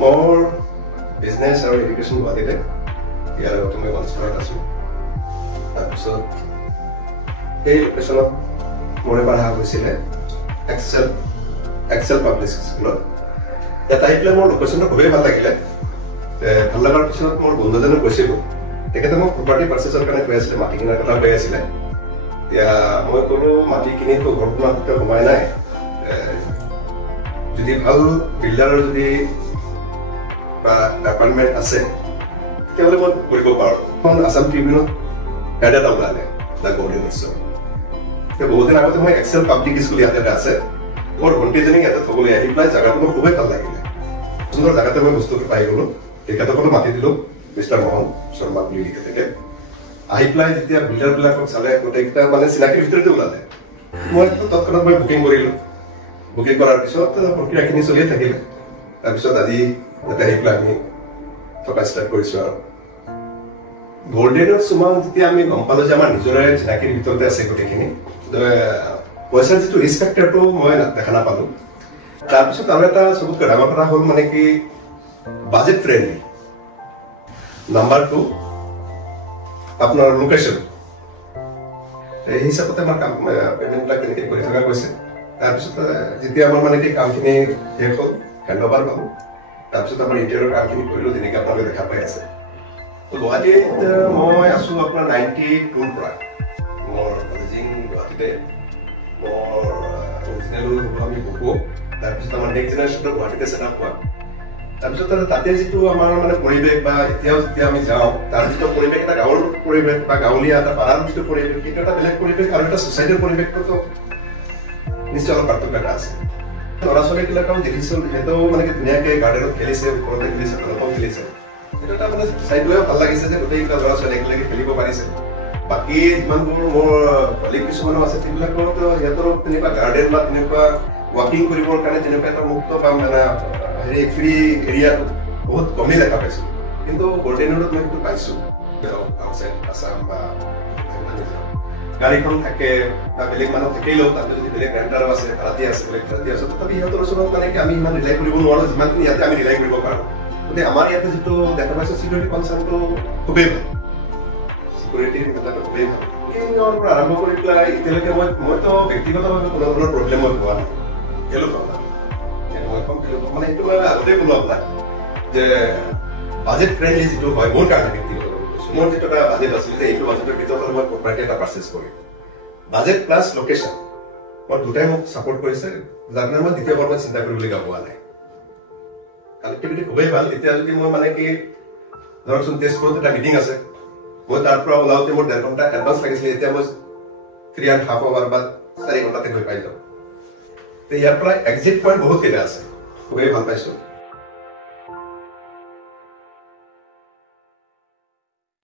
মোৰ বিজনেছ আৰু এডুকেশ্যন গুৱাহাটীতে ইয়াৰ লগতে মই কনচাৰ্ট আছোঁ তাৰপিছত এই লোকেশ্যনত মোৰ এবাৰ অহা হৈছিলে এক্সেল পাব্লিক স্কুলত ইয়াত আহি পেলাই মোৰ লোকেশ্যনটো খুবেই ভাল লাগিলে ভাল লগাৰ পিছত মোৰ বন্ধুজনে কৈছিলোঁ তেখেতে মোক প্ৰপাৰ্টি পাৰ্চেছৰ কাৰণে কৈ আছিলে মাটি কিনাৰ কথা কৈ আছিলে এতিয়া মই ক'লোঁ মাটি কিনিতো ঘৰত মাটিতে সোমাই নাই যদি ভাল বিল্ডাৰৰ যদি বা এপাৰ্টমেণ্ট আছে তেতিয়াহ'লে মই কৰিব পাৰোঁ আছাম ট্ৰিবিউনত এড এটা ওলালে দ্য গল্ডেন ইছৰ বহুত দিন আগতে মই এক্সেল পাব্লিক স্কুল ইয়াতে এটা আছে মোৰ ভণ্টিজনীক ইয়াতে থ'বলৈ আহি পেলাই জেগাটো মোৰ খুবেই ভাল লাগিলে সুন্দৰ জেগাতে মই বস্তুটো পাই গ'লোঁ তেখেতসকলো মাতি দিলোঁ মিষ্টাৰ মোহন শৰ্মা বুলি লিখে থাকে আহি পেলাই যেতিয়া বিল্ডাৰবিলাকক চালে গোটেইকেইটা মানে চিনাকিৰ ভিতৰতে ওলালে মই তৎক্ষণাত মই বুকিং কৰিলোঁ বুকিং কৰাৰ পিছত প্ৰক্ৰিয়াখিনি চলিয়ে থাকিলে তাৰপিছত আজি ইয়াতে আহি পেলাই আমি থকা ষ্টাৰ্ট কৰিছোঁ আৰু গল্ডেনৰ চুমা যেতিয়া আমি গম পালোঁ যে আমাৰ নিজৰে চিনাকিৰ ভিতৰতে আছে গোটেইখিনি পইচাৰ যিটো ৰিস্ক ফেক্টৰটো মই দেখা নাপালোঁ তাৰপিছত আৰু এটা চবতকৈ ডাঙৰ কথা হ'ল মানে কি বাজেট ফ্ৰেণ্ডলি নাম্বাৰ 2 আপোনাৰ লোকেশ্যন এই হিচাপতে আমাৰ কাম পেমেণ্টবিলাক কেনেকৈ কৰি থকা গৈছে তাৰপিছত যেতিয়া আমাৰ মানে কি কামখিনি শেষ হ'ল হেণ্ড অভাৰ পালোঁ তাৰপিছত আমাৰ ইণ্টেৰিয়ৰ কামখিনি কৰিলোঁ যেনেকৈ আপোনালোকে দেখা পাই আছে গুৱাহাটীত মই আছোঁ আপোনাৰ 92ৰ পৰা মোৰ কলেজিং গুৱাহাটীতে মোৰ অৰিজিনেল আমি বকো তাৰপিছত আমাৰ নেক্সট জেনেৰেশ্যনটো গুৱাহাটীতে ছেট আপ হোৱা তাৰপিছত তাতে যিটো আমাৰ মানে পৰিৱেশ বা এতিয়াও যেতিয়া আমি যাওঁ তাৰ যিটো পৰিৱেশ এটা গাঁৱৰ পৰিৱেশ বা গাঁৱলীয়া এটা পাৰাৰ যিটো পৰিৱেশ সেইটো এটা বেলেগ পৰিৱেশ আৰু এটা ছ'চাইটিৰ পৰিৱেশটোতো নিশ্চয় অলপ পাৰ্থক্য এটা আছে ল'ৰা ছোৱালীবিলাকেও দেখিছোঁ সিহঁতেও মানে কি ধুনীয়াকৈ গাৰ্ডেনত খেলিছে ওপৰতে খেলিছে তলতো খেলিছে সেইটো এটা মানে চাই পেলাইও ভাল লাগিছে যে গোটেইকেইটা ল'ৰা ছোৱালী একেলগে খেলিব পাৰিছে বাকী যিমানবোৰ মোৰ কলিগ কিছুমানো আছে সেইবিলাকৰতো সিহঁতৰ তেনেকুৱা গাৰ্ডেন বা তেনেকুৱা ৱাকিং কৰিবৰ কাৰণে তেনেকুৱা এটা মুক্ত বা মানে হেৰি ফ্ৰী এৰিয়াটো বহুত কমেই দেখা পাইছোঁ কিন্তু গল্ডেনত মই সেইটো পাইছোঁ আউটছাইড আছাম বা গাড়ীখন থাকে বা বেলেগ মানুহ থাকিলেও তাতে যদি বেলেগ ৰেণ্টাৰো আছে ভাড়াতি আছে বেলেগ ভাড়াতি আছে তথাপি সিহঁতৰ ওচৰত মানে কি আমি ইমান ৰিলাই কৰিব নোৱাৰোঁ যিমানখিনি ইয়াতে আমি ৰিলাই কৰিব পাৰোঁ গতিকে আমাৰ ইয়াতে যিটো দেখা পাইছোঁ চিকিউৰিটি কনচাৰ্ণটো খুবেই ভাল চিকিউৰিটিৰ কথাটো খুবেই ভাল বুকিঙৰ পৰা আৰম্ভ কৰি পেলাই এতিয়ালৈকে মইতো ব্যক্তিগতভাৱে কোনো ধৰণৰ প্ৰব্লেম মই পোৱা নাই মানে এইটো মই আগতেই ক'লোঁ আপোনাক যে বাজেট ফ্ৰেণ্ডলি যিটো হয় মোৰ কাৰণে ব্যক্তিগত কৈছোঁ মোৰ যিটো এটা বাজেট আছিল যে এইটো বাজেটৰ ভিতৰত মই প্ৰপাৰ্টি এটা পাৰ্চেছ কৰিম বাজেট প্লাছ লোকেশ্যন মই দুটাই মোক ছাপৰ্ট কৰিছে যাৰ কাৰণে মই দ্বিতীয়বাৰ মই চিন্তা কৰিবলগীয়া হোৱা নাই কানেক্টিভিটি খুবেই ভাল এতিয়া যদি মই মানে কি ধৰকচোন তেজপুৰত এটা মিটিং আছে মই তাৰ পৰা ওলাওঁতে মোৰ 1.5 ঘণ্টা এডভান্স লাগিছিলে এতিয়া মই 3.5 আৱাৰ বা 4 ঘণ্টাতে গৈ পাই যাওঁ ইয়াৰ পৰা এক্সিট পইণ্ট বহুত কেইটা আছে খুবেই ভাল পাইছোঁ